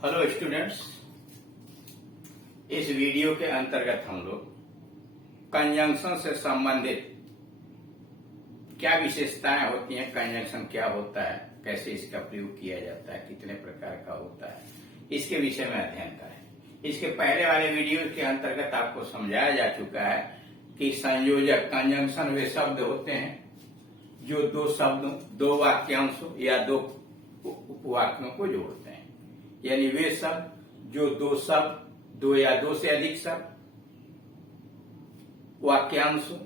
Hello students, इस video के अंतर्गत हम लोग कंजंक्शन से संबंधित क्या विशेषताएं होती हैं, कंजंक्शन क्या होता है, कैसे इसका प्रयोग किया जाता है, कितने प्रकार का होता है, इसके विषय में अध्ययन करें। इसके पहले वाले वीडियो के अंतर्गत आपको समझाया जा चुका है कि संयोजक कंजंक्शन वे शब्द होते हैं जो दो वाक्यांशों या दो उपवाक्यों को जोड़ते हैं। यानी वे शब्द जो दो या दो से अधिक शब्द, वाक्यांशों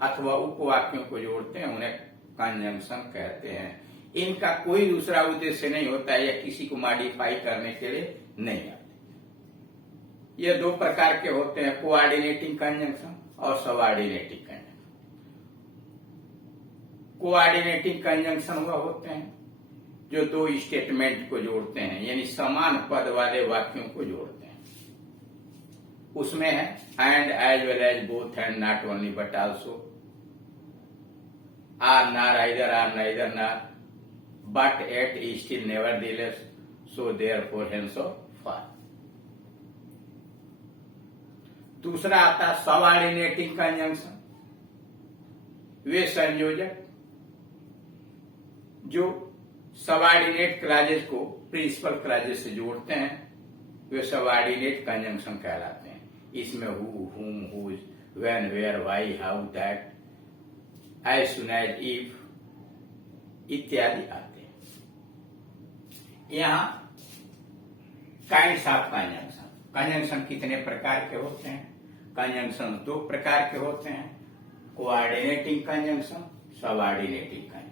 अथवा उपवाक्यों को जोड़ते हैं, उन्हें कंजंक्शन कहते हैं। इनका कोई दूसरा उद्देश्य नहीं होता है या किसी को मॉडिफाई करने के लिए नहीं आते। ये दो प्रकार के होते हैं, कोऑर्डिनेटिंग कंजंक्शन और सबऑर्डिनेटिंग कंजंक्शन। कोऑर्डिनेटिंग कंजंक्शन वह होते हैं जो दो स्टेटमेंट को जोड़ते हैं, यानी समान पद वाले वाक्यों को जोड़ते हैं। उसमें है and, as well as, both and, not only but also, or nor, either or, neither nor, but yet, still, nevertheless, so therefore, hence और फॉर। दूसरा आता है सबऑर्डिनेटिंग कंजंक्शन। वे संयोजक जो सबऑर्डिनेट क्लॉजेस को प्रिंसिपल क्लॉजेस से जोड़ते हैं, वे सबऑर्डिनेट कंजंक्शन कहलाते हैं। इसमें who, whom, whose, when, where, why, how, that, as soon as, if इत्यादि आते हैं। यहाँ काइंड्स ऑफ कंजंक्शन, कंजंक्शन कितने प्रकार के होते हैं? कंजंक्शन दो प्रकार के होते हैं, coordinating conjunction, subordinating conjunction.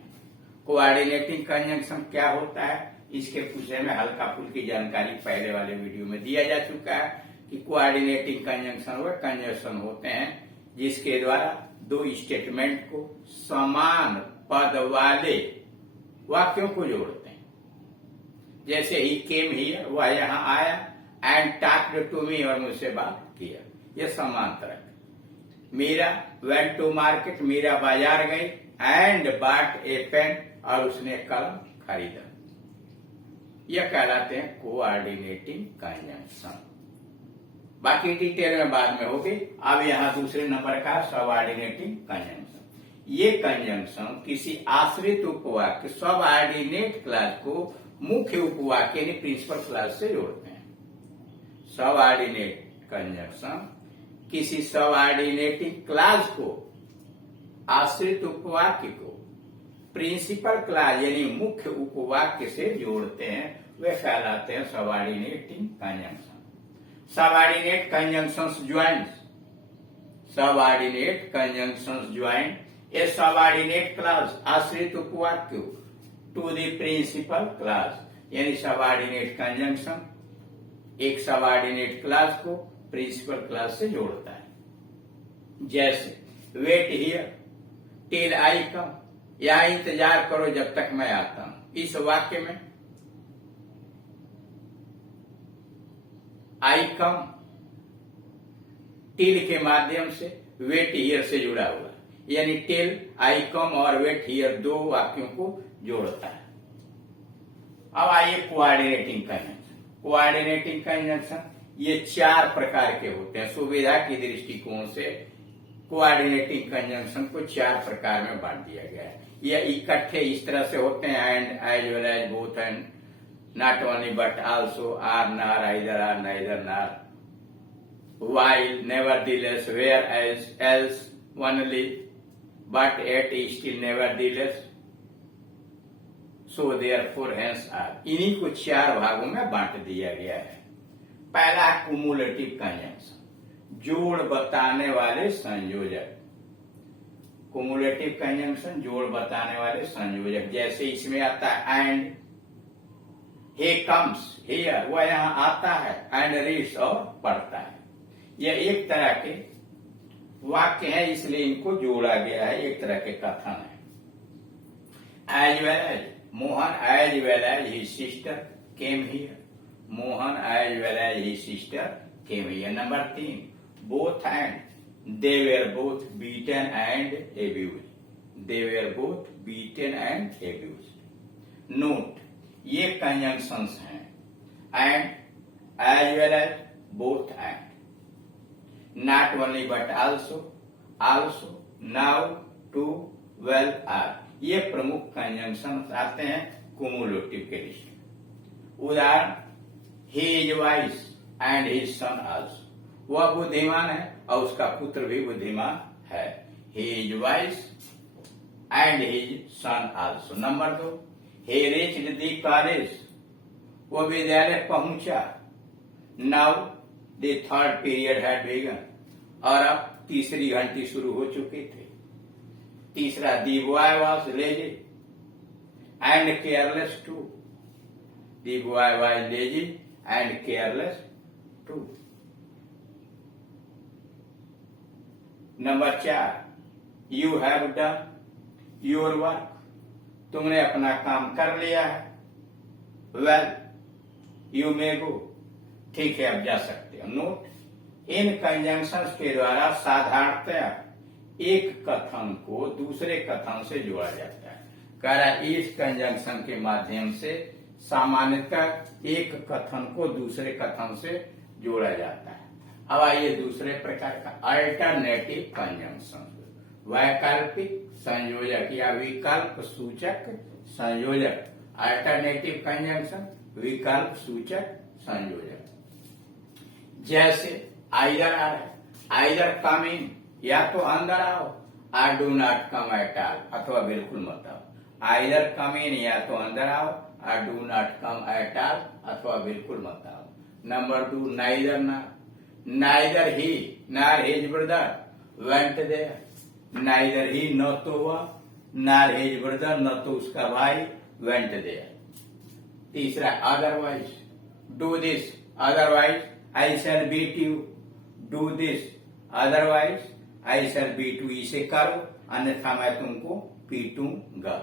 Coordinating conjunction क्या होता है, इसके विषय में हल्का फुल्की जानकारी पहले वाले वीडियो में दिया जा चुका है कि कोऑर्डिनेटिंग कंजंक्शन व कंजंक्शन होते हैं जिसके द्वारा दो स्टेटमेंट को समान पद वाले वाक्यों को जोड़ते हैं। जैसे ही केम हियर, वह यहाँ आया, एंड टॉक्ड टू मी, और मुझसे बात किया, यह समांतरक। Meera went to market, Meera बाजार गई, एंड बॉट ए पेन, और उसने कलम खरीदा। यह कहलाते हैं कोऑर्डिनेटिंग कंजंक्शन। बाकी डिटेल में बाद में होगी। अब यहाँ दूसरे नंबर का सबऑर्डिनेटिंग कंजंक्शन। ये कंजंक्शन किसी आश्रित उपवाक्य सबऑर्डिनेट क्लॉज को मुख्य उपवाक्य यानी प्रिंसिपल क्लॉज से जोड़ते हैं। सबऑर्डिनेट कंजंक्शन किसी सबऑर्डिनेटिंग क्लॉज को आश्रित उपवाक्य को प्रिंसिपल क्लॉज यानी मुख्य उपवाक्य से जोड़ते हैं, वे कहलाते हैं subordinating conjunction. Subordinate conjunctions joint, subordinate conjunctions joint a subordinate clause आश्रित उपवाक्य टू द प्रिंसिपल क्लॉज, यानी सबऑर्डिनेट कंजंक्शन एक सबऑर्डिनेट क्लॉज को प्रिंसिपल क्लॉज से जोड़ता है। जैसे wait here till I come, या इंतजार करो जब तक मैं आता हूं। इस वाक्य में आई कम टिल के माध्यम से वेट हियर से जुड़ा हुआ, यानी टिल, आई कम और वेट हियर दो वाक्यों को जोड़ता है। अब आइए कोऑर्डिनेटिंग कंजंक्शन। कोऑर्डिनेटिंग कंजंक्शन ये चार प्रकार के होते हैं। सुविधा की दृष्टिकोण से कोऑर्डिनेटिंग कंजंक्शन को चार प्रकार में बांट दिया गया है। ये इकट्ठे इस तरह से होते हैं, and, as well as, both and, not only but also, or nor, either or, neither nor, while, nevertheless, where, as, else, only, but, yet, still, nevertheless, so therefore, hence or. इन्हीं को चार भागों में बांट दिया गया है। पहला है कुमुलेटिव कंजंक्शन, जोड़ बताने वाले संयोजक। कुमुलेटिव कंजंक्शन जोड़ बताने वाले संयोजक, जैसे इसमें आता है एंड, he comes here, वह यहाँ आता है, एंड रीड्स और पढ़ता है। यह एक तरह के वाक्य है, इसलिए इनको जोड़ा गया है, एक तरह के कथन है। As well as, Mohan as well as his sister came here, Mohan as well as his sister came here. Number 3, both and, they were both beaten and abused, they were both beaten and abused। Note, ये conjunctions हैं, and as well as, both and, not only but also, now, to, well, are, ये प्रमुख conjunction आते हैं cumulative के list में। उदाहरण, he is wise and his son also, वह बुद्धिमान है और उसका पुत्र भी बुद्धिमान है। he is wise and his son also। Number 2, he reached the college, वह विद्यालय पहुंचा। now the third period had begun, और अब तीसरी घंटी शुरू हो चुकी थी। तीसरा, the boy was lazy and careless too, the boy was lazy and careless too। Number 4, you have done your work, तुमने अपना काम कर लिया है। well, you may go, ठीक है अब जा सकते हो। नोट, इन कंजंक्शंस के द्वारा साधारणतया एक कथन को दूसरे कथन से जोड़ा जाता है। कह रहा है इस कंजंक्शन के माध्यम से सामान्यतः एक कथन को दूसरे कथन से जोड़ा जाता है। अब आइए दूसरे प्रकार का अल्टरनेटिव कंजंक्शन, वैकल्पिक संयोजक या विकल्प सूचक संयोजक। अल्टरनेटिव कंजंक्शन, विकल्प सूचक संयोजक। जैसे आइदर आ रहा है, आइदर कम इन, या तो अंदर आओ, I do not come at all, अथवा बिल्कुल मत आओ। आइदर कम इन, या तो अंदर आओ, I do not come at all, अथवा बिल्कुल मत आओ। नंबर 2, नाइदर ना, neither he nor his brother went there, neither he न तो वह, नॉर हिज ब्रदर न तो उसका भाई, वेंट देयर। तीसरा, otherwise, do this, otherwise I shall beat you, do this, otherwise I shall beat you, इसे करो अन्यथा मैं तुमको पीटूंगा।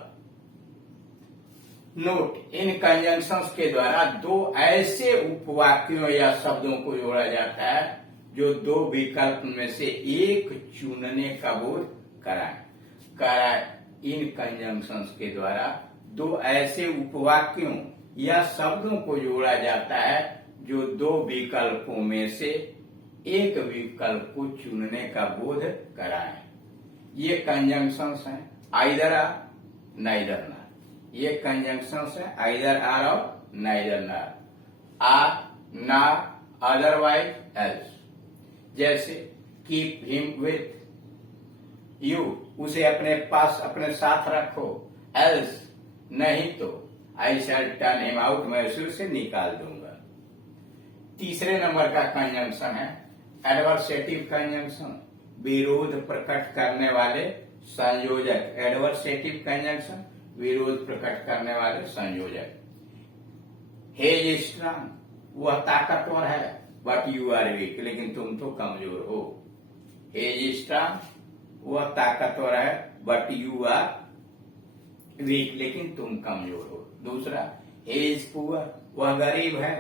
नोट, इन कंजंक्शंस के द्वारा दो ऐसे उपवाक्यों या शब्दों को जोड़ा जाता है जो दो विकल्प में से एक चुनने का बोध कराए। इन कंजंक्शंस के द्वारा दो ऐसे उपवाक्यों या शब्दों को जोड़ा जाता है जो दो विकल्पों में से एक विकल्प को चुनने का बोध कराए। ये कंजंक्शंस हैं आइदर आर, नाइदर नॉट। ये कंजंक्शंस हैं आइदर आर और neither not, or, not, otherwise, else. जैसे कीप हिम विथ यू, उसे अपने पास अपने साथ रखो। एल्स, नहीं तो I shall turn him out, मैं उसे निकाल दूंगा। तीसरे नंबर का कंजंक्शन है एडवर्सेटिव कंजंक्शन, विरोध प्रकट करने वाले संयोजक। एडवर्सेटिव कंजंक्शन, विरोध प्रकट करने वाले संयोजक। हे इज स्ट्रांग, वह ताकतवर है, बट यू आर वीक, लेकिन तुम तो कमजोर हो। हे इज स्ट्रांग, वह ताकतवर है, बट यू आर वीक, लेकिन तुम कमजोर हो। दूसरा, हे इज पुअर, वह गरीब है,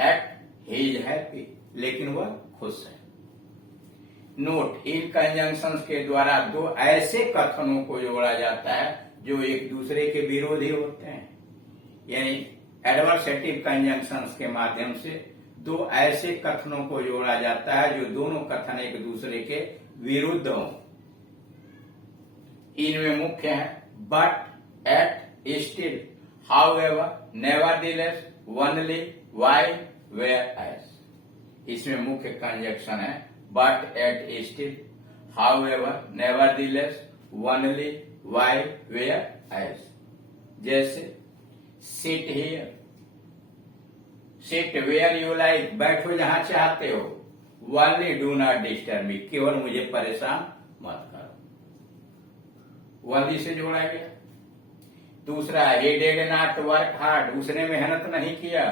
एट he is happy, लेकिन वह खुश है। नोट, इन कंजंक्शंस के द्वारा दो ऐसे कथनों को जोड़ा जाता है जो एक दूसरे के विरोधी होते हैं। यानी एडवर्सेटिव कंजंक्शंस के माध्यम से दो ऐसे कथनों को जोड़ा जाता है जो दोनों कथन एक दूसरे के विरुद्ध हों। इनमें मुख्य है but, yet, still, however, nevertheless, only, while, where as. इसमें मुख्य कंजंक्शन है but, yet, still, however, nevertheless, only, while, where as. जैसे sit here, sit where you like, बैठो जहां चाहते हो। Only do not disturb me, केवल मुझे परेशान मत करो। ओनली से जोड़ा गया। दूसरा, he did not work hard, उसने मेहनत नहीं किया।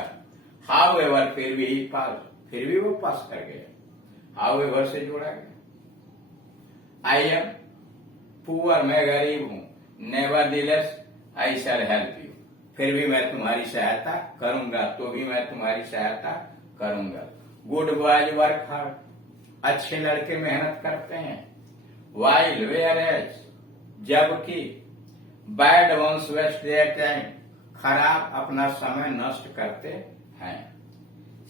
However, फिर भी ही पास, फिर भी वो पास कर गया। However से जोड़ा गया। I am poor, मैं गरीब हूं। Nevertheless, I shall help you, फिर भी मैं तुम्हारी सहायता करूंगा, तो भी मैं तुम्हारी सहायता करूंगा। Good boys work hard, अच्छे लड़के मेहनत करते हैं। While, whereas, जबकि bad ones waste their time, खराब अपना समय नष्ट करते हैं।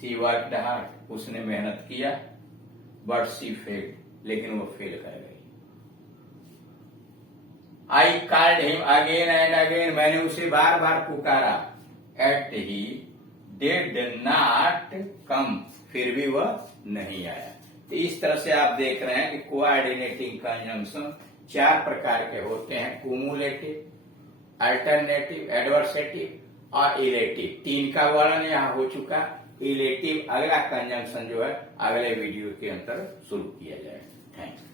शी वर्कड हार्ड, उसने मेहनत किया, बट शी फेल, लेकिन वो फेल कर गई। I called him again and again, मैंने उसे बार बार पुकारा, yet he did not come, फिर भी वह नहीं आया। तो इस तरह से आप देख रहे हैं कि कोऑर्डिनेटिंग कंजंक्शन 4 प्रकार के होते हैं, कुमुलेटिव, अल्टरनेटिव, एडवर्सेटिव और इलेटिव। 3 का वर्णन यहाँ हो चुका। इलेटिव अगला कंजंक्शन जो है अगले वीडियो के अंतर शुरू किया जाएगा। Thank you.